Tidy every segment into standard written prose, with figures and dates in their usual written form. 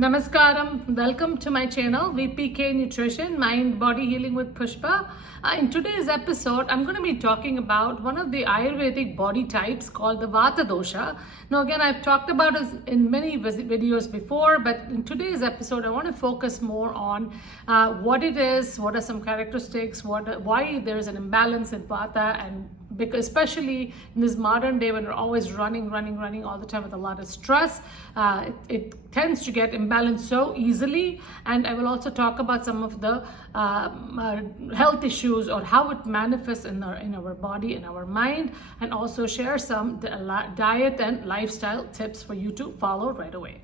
Namaskaram, welcome to my channel VPK Nutrition, Mind Body Healing with Pushpa. In today's episode, I'm going to be talking about one of the Ayurvedic body types called the Vata dosha. Now again, I've talked about it in many videos before, but in today's episode, I want to focus more on what it is, what are some characteristics, why there's an imbalance in Vata, and because especially in this modern day when we're always running all the time with a lot of stress, it tends to get imbalanced so easily. And I will also talk about some of the health issues or how it manifests in our body, in our mind, and also share some diet and lifestyle tips for you to follow right away.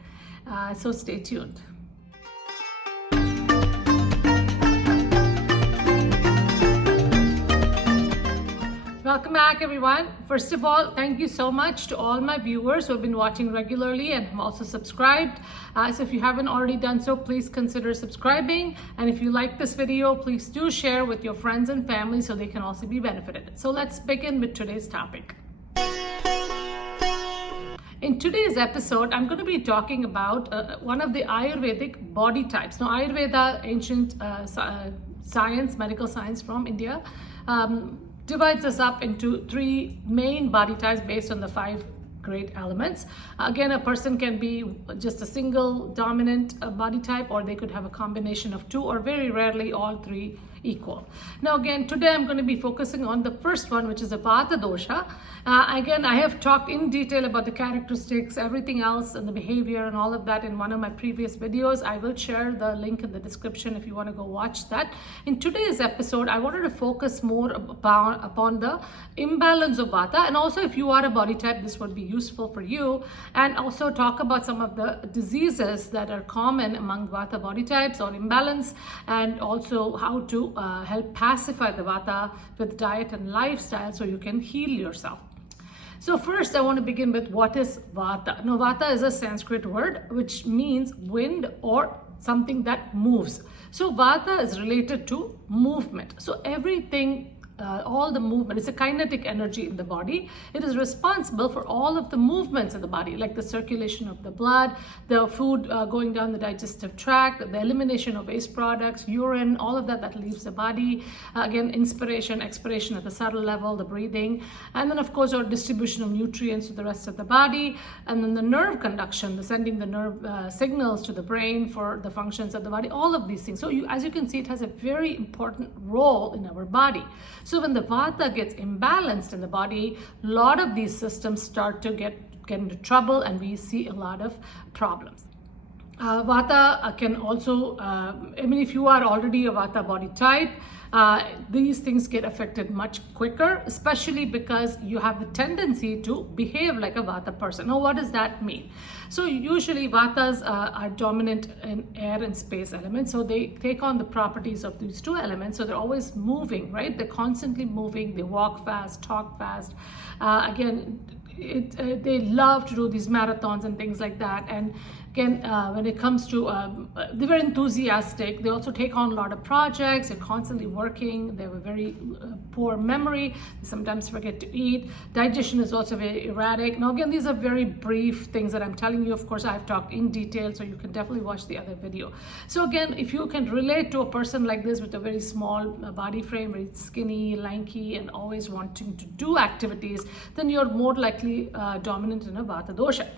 So stay tuned. Welcome back, everyone. First of all, thank you so much to all my viewers who have been watching regularly and have also subscribed. So if you haven't already done so, please consider subscribing. And if you like this video, please do share with your friends and family so they can also be benefited. So let's begin with today's topic. In today's episode, I'm going to be talking about one of the Ayurvedic body types. Now, Ayurveda, ancient science, medical science from India, divides us up into three main body types based on the 5 great elements. Again, a person can be just a single dominant body type, or they could have a combination of 2, or very rarely all 3 equal. Now again, today I'm going to be focusing on the first one, which is the Vata dosha. Again, I have talked in detail about the characteristics, everything else, and the behavior and all of that in one of my previous videos. I will share the link in the description if you want to go watch that. In today's episode, I wanted to focus more upon the imbalance of Vata, and also if you are a body type, this would be useful for you, and also talk about some of the diseases that are common among Vata body types or imbalance, and also how to help pacify the Vata with diet and lifestyle so you can heal yourself. So first, I want to begin with what is Vata. Now, Vata is a Sanskrit word which means wind or something that moves. So Vata is related to movement. So everything, all the movement, it's a kinetic energy in the body. It is responsible for all of the movements in the body, like the circulation of the blood, the food going down the digestive tract, the elimination of waste products, urine, all of that leaves the body. Again, inspiration, expiration at the subtle level, the breathing, and then of course our distribution of nutrients to the rest of the body, and then the nerve conduction, the sending the nerve signals to the brain for the functions of the body, all of these things. So as you can see, it has a very important role in our body. So when the Vata gets imbalanced in the body, a lot of these systems start to get into trouble, and we see a lot of problems. Vata can also, if you are already a Vata body type, these things get affected much quicker, especially because you have the tendency to behave like a Vata person. Now, what does that mean? So usually Vatas are dominant in air and space elements, so they take on the properties of these 2 elements. So they're always moving, right? They're constantly moving. They walk fast, talk fast. They love to do these marathons and things like that. And again, when it comes to, they're very enthusiastic. They also take on a lot of projects. They're constantly working. They have a very poor memory. They sometimes forget to eat. Digestion is also very erratic. Now again, these are very brief things that I'm telling you. Of course, I've talked in detail, so you can definitely watch the other video. So again, if you can relate to a person like this with a very small body frame, very skinny, lanky, and always wanting to do activities, then you're more likely dominant in a Vata dosha.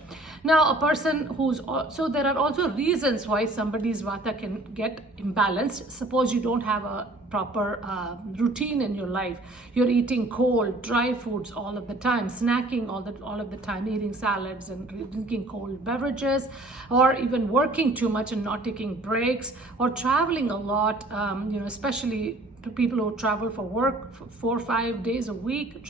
Now, a person who's so there are also reasons why somebody's Vata can get imbalanced. Suppose you don't have a proper routine in your life. You're eating cold, dry foods all of the time, snacking all of the time, eating salads and drinking cold beverages, or even working too much and not taking breaks, or traveling a lot, especially to people who travel for work 4 or 5 days a week,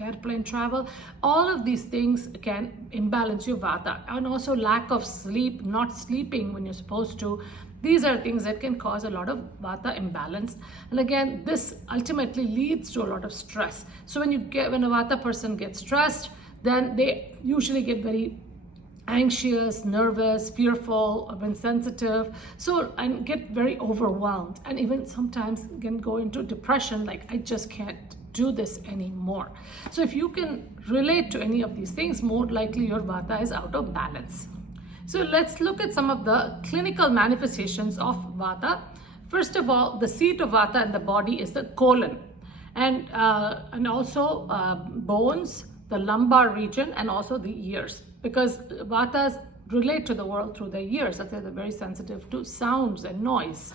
airplane travel. All of these things can imbalance your Vata. And also lack of sleep, not sleeping when you're supposed to. These are things that can cause a lot of Vata imbalance. And again, this ultimately leads to a lot of stress. So when a Vata person gets stressed, then they usually get very anxious, nervous, fearful, or sensitive, and get very overwhelmed, and even sometimes can go into depression, like I just can't do this anymore. So if you can relate to any of these things, more likely your Vata is out of balance. So let's look at some of the clinical manifestations of Vata. First of all, the seat of Vata in the body is the colon, and also bones, the lumbar region, and also the ears, because Vatas relate to the world through their ears. That they're very sensitive to sounds and noise.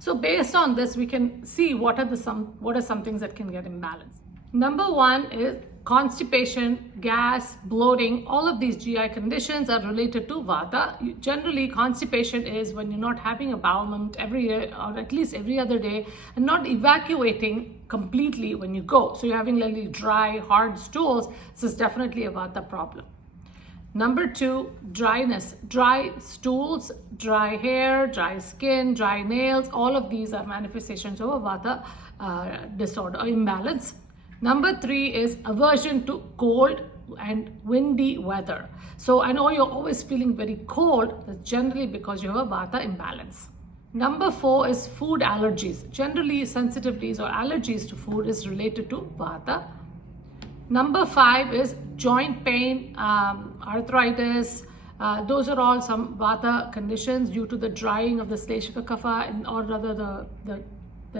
So based on this, we can see what are some things that can get imbalanced. Number one is constipation, gas, bloating. All of these GI conditions are related to Vata. Generally, constipation is when you're not having a bowel movement every year or at least every other day and not evacuating completely when you go. So you're having really dry, hard stools. This is definitely a Vata problem. Number two, dryness, dry stools, dry hair, dry skin, dry nails. All of these are manifestations of a Vata disorder or imbalance. Number three is aversion to cold and windy weather. So I know you're always feeling very cold. That's generally because you have a Vata imbalance. Number four is food allergies. Generally, sensitivities or allergies to food is related to Vata. Number five is joint pain, arthritis. Those are all some Vata conditions due to the drying of the Shleshika kapha, or rather the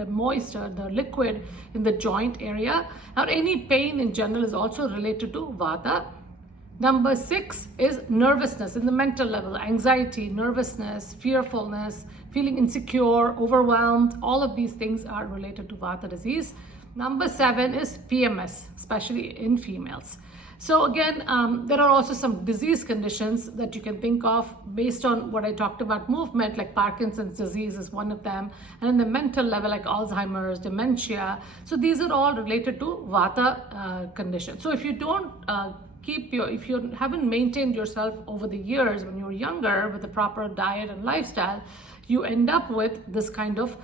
moisture, the liquid in the joint area. Or any pain in general is also related to Vata. Number six is nervousness in the mental level, anxiety, nervousness, fearfulness, feeling insecure, overwhelmed. All of these things are related to Vata disease. Number seven is PMS, especially in females. So again, there are also some disease conditions that you can think of based on what I talked about movement, like Parkinson's disease is one of them. And in the mental level, like Alzheimer's, dementia. So these are all related to Vata conditions. So if you don't if you haven't maintained yourself over the years when you're younger with a proper diet and lifestyle, you end up with this kind of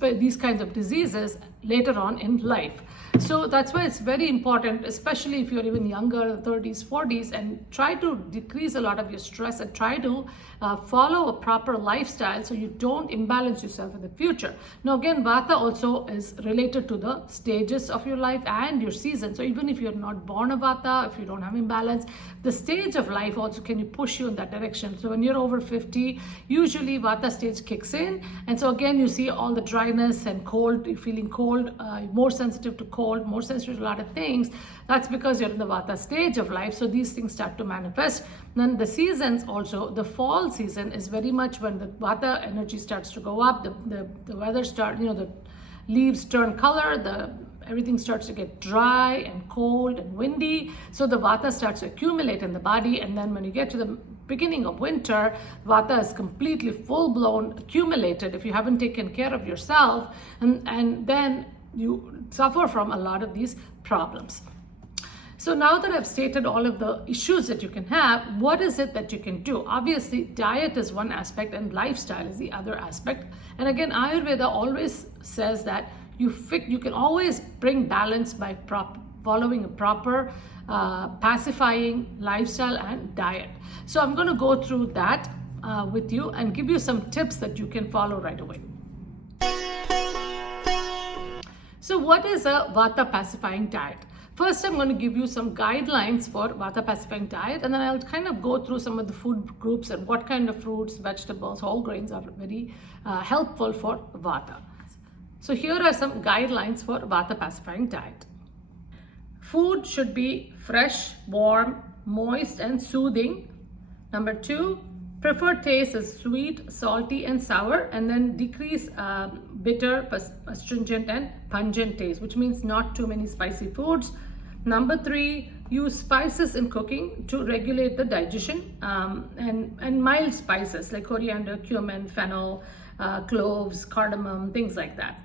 these kinds of diseases later on in life. So that's why it's very important, especially if you're even younger, 30s, 40s, and try to decrease a lot of your stress and try to follow a proper lifestyle so you don't imbalance yourself in the future. Now again, Vata also is related to the stages of your life and your season. So even if you're not born a Vata, if you don't have imbalance, the stage of life also can push you in that direction. So when you're over 50, usually Vata stage kicks in, and so again you see all the dryness and cold, you're feeling cold, more sensitive to cold, more sensitive to a lot of things. That's because you're in the Vata stage of life. So these things start to manifest. Then the seasons also, the fall season is very much when the Vata energy starts to go up, the weather the leaves turn color, everything starts to get dry and cold and windy. So the Vata starts to accumulate in the body. And then when you get to the beginning of winter, Vata is completely full-blown accumulated if you haven't taken care of yourself. And then you suffer from a lot of these problems. So now that I've stated all of the issues that you can have, what is it that you can do? Obviously, diet is one aspect and lifestyle is the other aspect. And again, Ayurveda always says that you can always bring balance by following a proper pacifying lifestyle and diet. So I'm going to go through that with you and give you some tips that you can follow right away. So what is a Vata pacifying diet? First, I'm going to give you some guidelines for Vata pacifying diet, and then I'll kind of go through some of the food groups and what kind of fruits, vegetables, whole grains are very helpful for Vata. So here are some guidelines for Vata pacifying diet. Food should be fresh, warm, moist, and soothing. Number two, preferred taste is sweet, salty, and sour, and then decrease bitter, astringent, and pungent taste, which means not too many spicy foods. Number three, use spices in cooking to regulate the digestion, and mild spices like coriander, cumin, fennel, cloves, cardamom, things like that.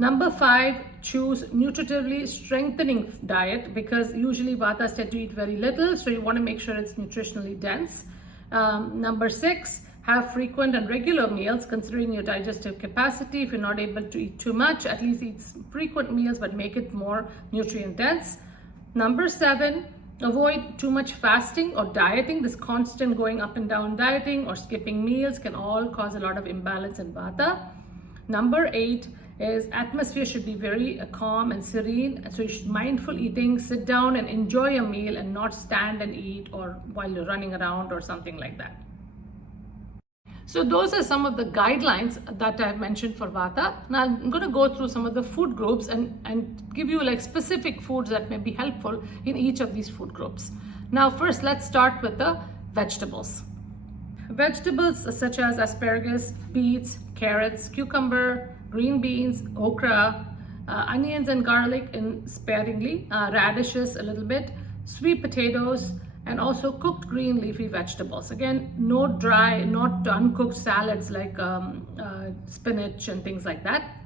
Number five, choose nutritively strengthening diet, because usually Vatas tend to eat very little, so you want to make sure it's nutritionally dense. Number six, have frequent and regular meals considering your digestive capacity. If you're not able to eat too much, at least eat frequent meals, but make it more nutrient dense. Number seven, avoid too much fasting or dieting. This constant going up and down dieting or skipping meals can all cause a lot of imbalance in Vata. Number eight, is atmosphere should be very calm and serene. So you should mindful eating, sit down and enjoy a meal and not stand and eat or while you're running around or something like that. So those are some of the guidelines that I've mentioned for Vata. Now I'm going to go through some of the food groups and give you like specific foods that may be helpful in each of these food groups. Now first let's start with the vegetables. Vegetables such as asparagus, beets, carrots, cucumber, green beans, okra, onions and garlic sparingly, radishes a little bit, sweet potatoes, and also cooked green leafy vegetables. Again, no dry, not uncooked salads like spinach and things like that.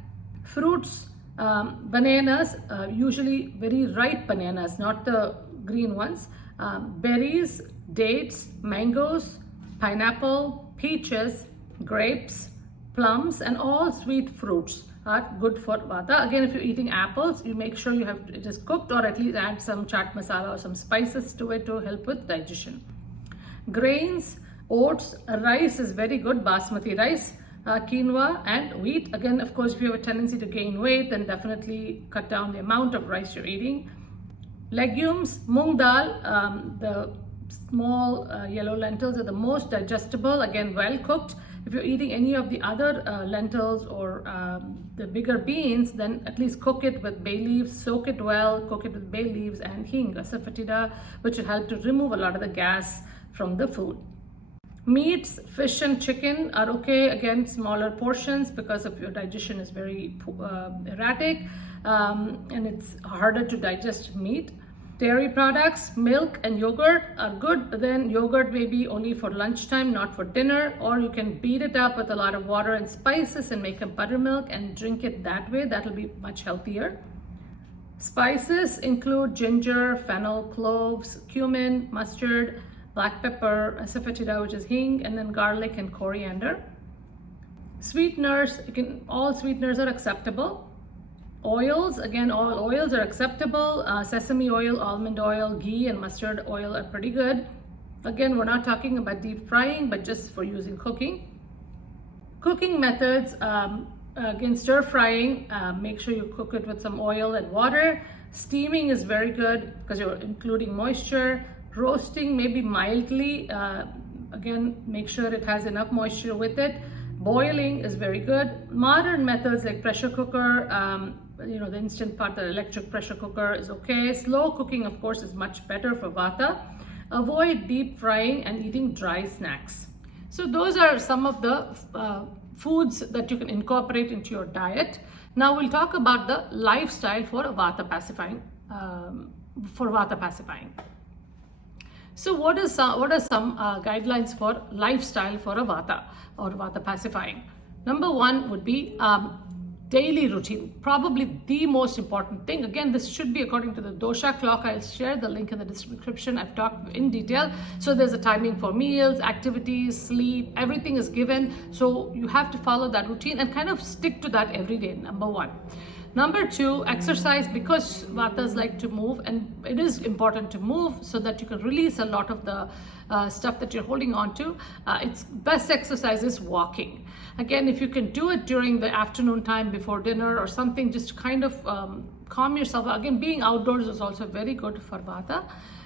Fruits, bananas, usually very ripe bananas, not the green ones. Berries, dates, mangoes, pineapple, peaches, grapes, plums, and all sweet fruits are good for Vata. Again, if you're eating apples, you make sure it is cooked or at least add some chaat masala or some spices to it to help with digestion. Grains, oats, rice is very good, basmati rice, quinoa and wheat. Again, of course, if you have a tendency to gain weight, then definitely cut down the amount of rice you're eating. Legumes, mung dal, the small yellow lentils are the most digestible, again well cooked. If you're eating any of the other lentils or the bigger beans, then at least cook it with bay leaves, soak it well, cook it with bay leaves and hing, asafoetida, which will help to remove a lot of the gas from the food. Meats, fish and chicken are okay, again smaller portions because of your digestion is very erratic and it's harder to digest meat. Dairy products, milk and yogurt are good, but then yogurt may be only for lunchtime, not for dinner, or you can beat it up with a lot of water and spices and make a buttermilk and drink it that way. That will be much healthier. Spices include ginger, fennel, cloves, cumin, mustard, black pepper, asafoetida, which is hing, and then garlic and coriander. Sweeteners, all sweeteners are acceptable. Oils, again, all oils are acceptable. Sesame oil, almond oil, ghee, and mustard oil are pretty good. Again, we're not talking about deep frying, but just for using cooking. Cooking methods, again, stir frying, make sure you cook it with some oil and water. Steaming is very good because you're including moisture. Roasting, maybe mildly, again, make sure it has enough moisture with it. Boiling is very good. Modern methods like pressure cooker, the instant pot, the electric pressure cooker is okay. Slow cooking, of course, is much better for Vata. Avoid deep frying and eating dry snacks. So those are some of the foods that you can incorporate into your diet. Now we'll talk about the lifestyle for Vata pacifying. So what are some guidelines for lifestyle for a Vata or Vata pacifying? Number one would be daily routine, probably the most important thing. Again, this should be according to the Dosha Clock. I'll share the link in the description. I've talked in detail. So there's a timing for meals, activities, sleep, everything is given. So you have to follow that routine and kind of stick to that every day, number one. Number two, exercise, because Vatas like to move, and it is important to move so that you can release a lot of the stuff that you're holding on to. It's best exercise is walking. Again, if you can do it during the afternoon time before dinner or something, just kind of calm yourself. Again, being outdoors is also very good for Vata.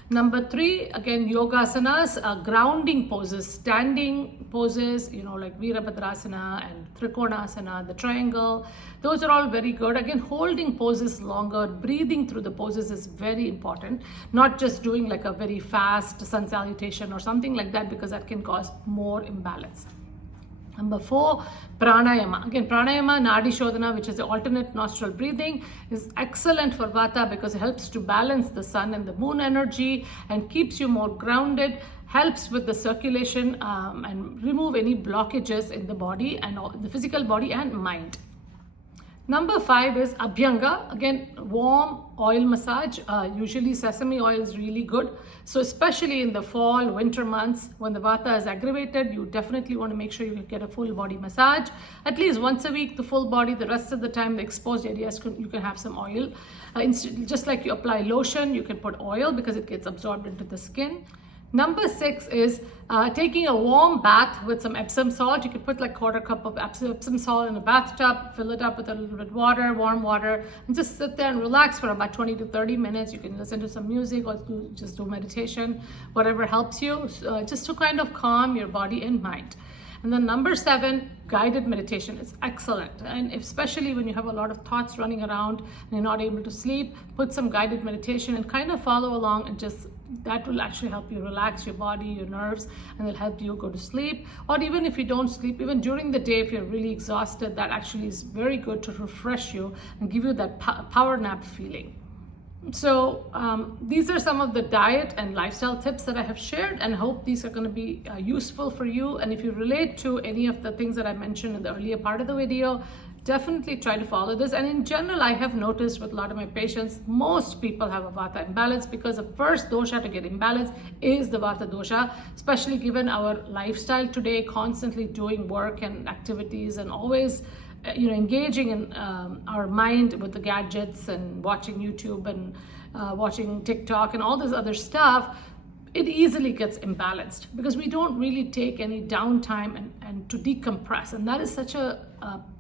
Number three, again, yoga asanas, grounding poses, standing poses, like Virabhadrasana and Trikonasana, the triangle. Those are all very good. Again, holding poses longer, breathing through the poses is very important. Not just doing like a very fast sun salutation or something like that, because that can cause more imbalance. Number four, pranayama. Again, pranayama, nadi shodhana, which is the alternate nostril breathing, is excellent for Vata because it helps to balance the sun and the moon energy and keeps you more grounded, helps with the circulation and remove any blockages in the body and the physical body and mind. Number five is Abhyanga. Again, warm oil massage. Usually sesame oil is really good. So especially in the fall, winter months, when the Vata is aggravated, you definitely want to make sure you get a full body massage. At least once a week, the full body. The rest of the time, the exposed areas, you can have some oil. Just like you apply lotion, you can put oil because it gets absorbed into the skin. Number 6 is taking a warm bath with some Epsom salt. You could put like quarter cup of Epsom salt in a bathtub, fill it up with a little bit water, warm water, and just sit there and relax for about 20 to 30 minutes. You can listen to some music or just do meditation, whatever helps you, just to kind of calm your body and mind. And then number 7, guided meditation is excellent. And especially when you have a lot of thoughts running around and you're not able to sleep, put some guided meditation and kind of follow along, and just that will actually help you relax your body, your nerves, and it'll help you go to sleep. Or even if you don't sleep, even during the day, if you're really exhausted, that actually is very good to refresh you and give you that power nap feeling. So these are some of the diet and lifestyle tips that I have shared, and hope these are going to be useful for you. And if you relate to any of the things that I mentioned in the earlier part of the video, definitely try to follow this. And in general, I have noticed with a lot of my patients, most people have a Vata imbalance, because the first dosha to get imbalanced is the Vata dosha, especially given our lifestyle today, constantly doing work and activities and always engaging in our mind with the gadgets and watching YouTube and watching TikTok and all this other stuff. It easily gets imbalanced because we don't really take any downtime and to decompress, and that is such a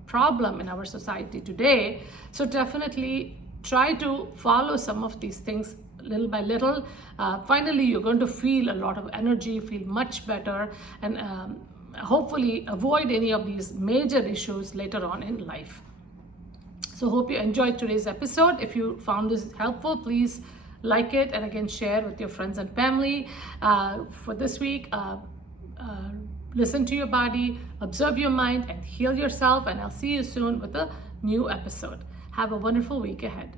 problem in our society today. So definitely try to follow some of these things little by little. Finally, you're going to feel a lot of energy, feel much better, and hopefully avoid any of these major issues later on in life. So hope you enjoyed today's episode. If you found this helpful, please like it, and again share with your friends and family. For this week, listen to your body, observe your mind, and heal yourself, and I'll see you soon with a new episode. Have a wonderful week ahead.